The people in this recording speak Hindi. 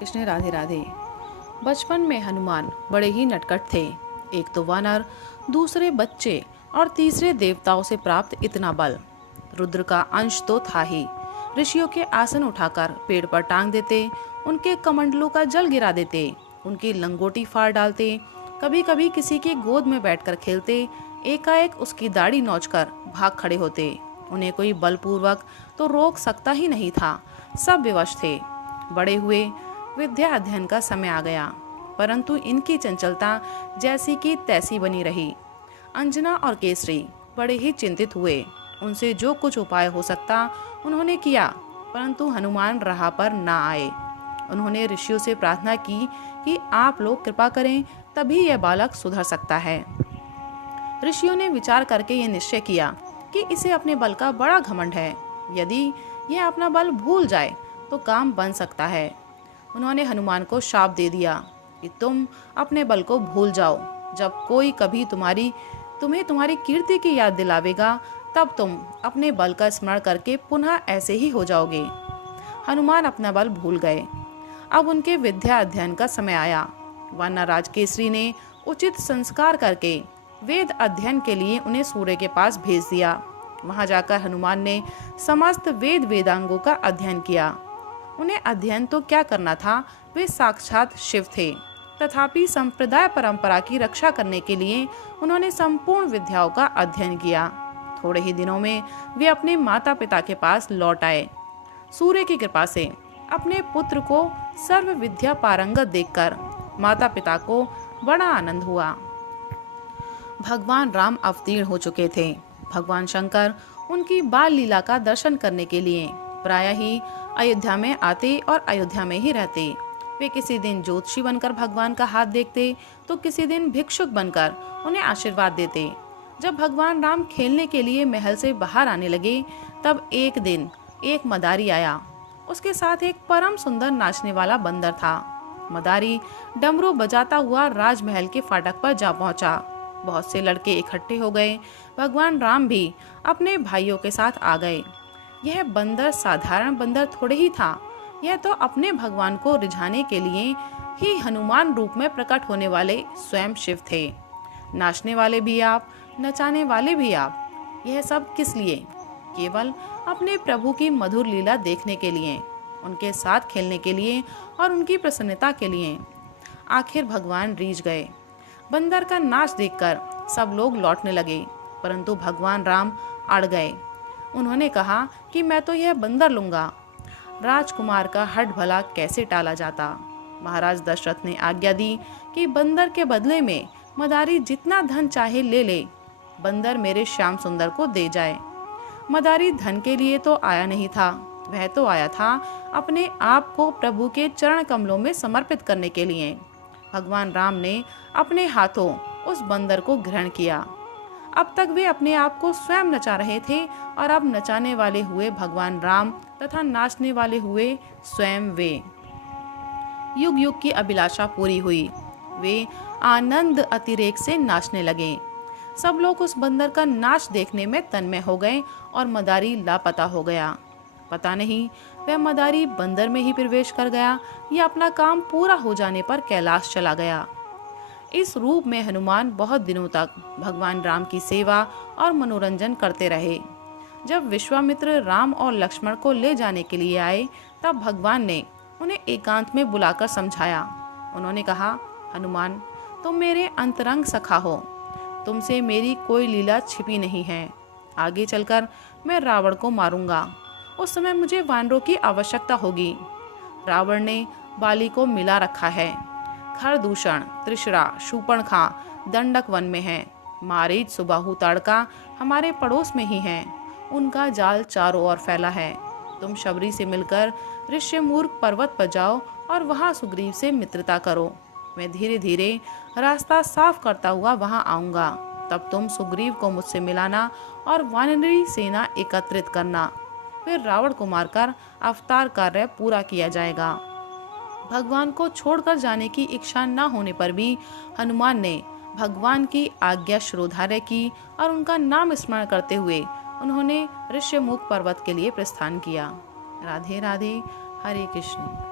कृष्ण, राधे राधे। बचपन में हनुमान बड़े ही नटखट थे। एक तो वानर, दूसरे बच्चे और तीसरे देवताओं से प्राप्त इतना बल। रुद्र का अंश तो था ही। ऋषियों के आसन उठाकर पेड़ पर टांग देते, उनके कमंडलों का जल गिरा देते, उनकी लंगोटी फाड़ डालते, कभी कभी किसी की गोद में बैठकर खेलते, एकाएक उसकी दाढ़ी नोचकर भाग खड़े होते। उन्हें कोई बलपूर्वक तो रोक सकता ही नहीं था। सब विवश थे। बड़े हुए, विद्या अध्ययन का समय आ गया, परंतु इनकी चंचलता जैसी की तैसी बनी रही। अंजना और केसरी बड़े ही चिंतित हुए। उनसे जो कुछ उपाय हो सकता उन्होंने किया, परंतु हनुमान राह पर ना आए। उन्होंने ऋषियों से प्रार्थना की कि आप लोग कृपा करें, तभी यह बालक सुधर सकता है। ऋषियों ने विचार करके यह निश्चय किया कि इसे अपने बल का बड़ा घमंड है। यदि यह अपना बल भूल जाए तो काम बन सकता है। उन्होंने हनुमान को शाप दे दिया कि तुम अपने बल को भूल जाओ। जब कोई कभी तुम्हें तुम्हारी कीर्ति की याद दिलावेगा, तब तुम अपने बल का स्मरण करके पुनः ऐसे ही हो जाओगे। हनुमान अपना बल भूल गए। अब उनके विद्या अध्ययन का समय आया। वानरराज केसरी ने उचित संस्कार करके वेद अध्ययन के लिए उन्हें सूर्य के पास भेज दिया। वहां जाकर हनुमान ने समस्त वेदांगों का अध्ययन किया। उन्हें अध्ययन तो क्या करना था, वे साक्षात शिव थे। तथापि संप्रदाय परंपरा की रक्षा करने के लिए उन्होंने संपूर्ण विद्याओं का अध्ययन किया। थोड़े ही दिनों में वे अपने माता पिता के पास लौट आए। सूर्य की कृपा से अपने पुत्र को सर्व विद्या पारंगत देखकर माता पिता को बड़ा आनंद हुआ। भगवान राम अवतीर्ण हो चुके थे। भगवान शंकर उनकी बाल लीला का दर्शन करने के लिए प्रायः ही अयोध्या में आते और अयोध्या में ही रहते। वे किसी दिन ज्योतिषी बनकर भगवान का हाथ देखते, तो किसी दिन भिक्षुक बनकर उन्हें आशीर्वाद देते। जब भगवान राम खेलने के लिए महल से बाहर आने लगे, तब एक दिन एक मदारी आया। उसके साथ एक परम सुंदर नाचने वाला बंदर था। मदारी डमरू बजाता हुआ राजमहल के फाटक पर जा पहुंचा। बहुत से लड़के इकट्ठे हो गए। भगवान राम भी अपने भाइयों के साथ आ गए। यह बंदर साधारण बंदर थोड़े ही था। यह तो अपने भगवान को रिझाने के लिए ही हनुमान रूप में प्रकट होने वाले स्वयं शिव थे। नाचने वाले भी आप, नचाने वाले भी आप। यह सब किस लिए? केवल अपने प्रभु की मधुर लीला देखने के लिए, उनके साथ खेलने के लिए और उनकी प्रसन्नता के लिए। आखिर भगवान रीझ गए। बंदर का नाच देखकर सब लोग लौटने लगे, परंतु भगवान राम अड़ गए। उन्होंने कहा कि मैं तो यह बंदर लूंगा। राजकुमार का हठ भला कैसे टाला जाता। महाराज दशरथ ने आज्ञा दी कि बंदर के बदले में मदारी जितना धन चाहे ले ले। बंदर मेरे श्याम सुंदर को दे जाए। मदारी धन के लिए तो आया नहीं था, वह तो आया था अपने आप को प्रभु के चरण कमलों में समर्पित करने के लिए। भगवान राम ने अपने हाथों उस बंदर को ग्रहण किया। अब तक वे अपने आप को स्वयं नचा रहे थे, और अब नचाने वाले हुए भगवान राम तथा नाचने वाले हुए स्वयं वे। युग युग की अभिलाषा पूरी हुई। वे आनंद अतिरेक से नाचने लगे। सब लोग उस बंदर का नाच देखने में तन्मय हो गए और मदारी लापता हो गया। पता नहीं वह मदारी बंदर में ही प्रवेश कर गया या अपना काम पूरा हो जाने पर कैलाश चला गया। इस रूप में हनुमान बहुत दिनों तक भगवान राम की सेवा और मनोरंजन करते रहे। जब विश्वामित्र राम और लक्ष्मण को ले जाने के लिए आए, तब भगवान ने उन्हें एकांत में बुलाकर समझाया। उन्होंने कहा, हनुमान, तुम मेरे अंतरंग सखा हो। तुमसे मेरी कोई लीला छिपी नहीं है। आगे चलकर मैं रावण को मारूंगा। उस समय मुझे वानरों की आवश्यकता होगी। रावण ने बाली को मिला रखा है। खरदूषण, त्रिशरा, शूर्पणखा दंडक वन में है। मारीच, सुबाहु, ताड़का हमारे पड़ोस में ही हैं। उनका जाल चारों ओर फैला है। तुम शबरी से मिलकर ऋष्यमूर्ख पर्वत पर जाओ और वहां सुग्रीव से मित्रता करो। मैं धीरे धीरे रास्ता साफ करता हुआ वहां आऊंगा। तब तुम सुग्रीव को मुझसे मिलाना और वानरी सेना एकत्रित करना। फिर रावण को मारकर अवतार कार्य पूरा किया जाएगा। भगवान को छोड़कर जाने की इच्छा न होने पर भी हनुमान ने भगवान की आज्ञा शिरोधार्य की और उनका नाम स्मरण करते हुए उन्होंने ऋष्यमुख पर्वत के लिए प्रस्थान किया। राधे राधे। हरे कृष्ण।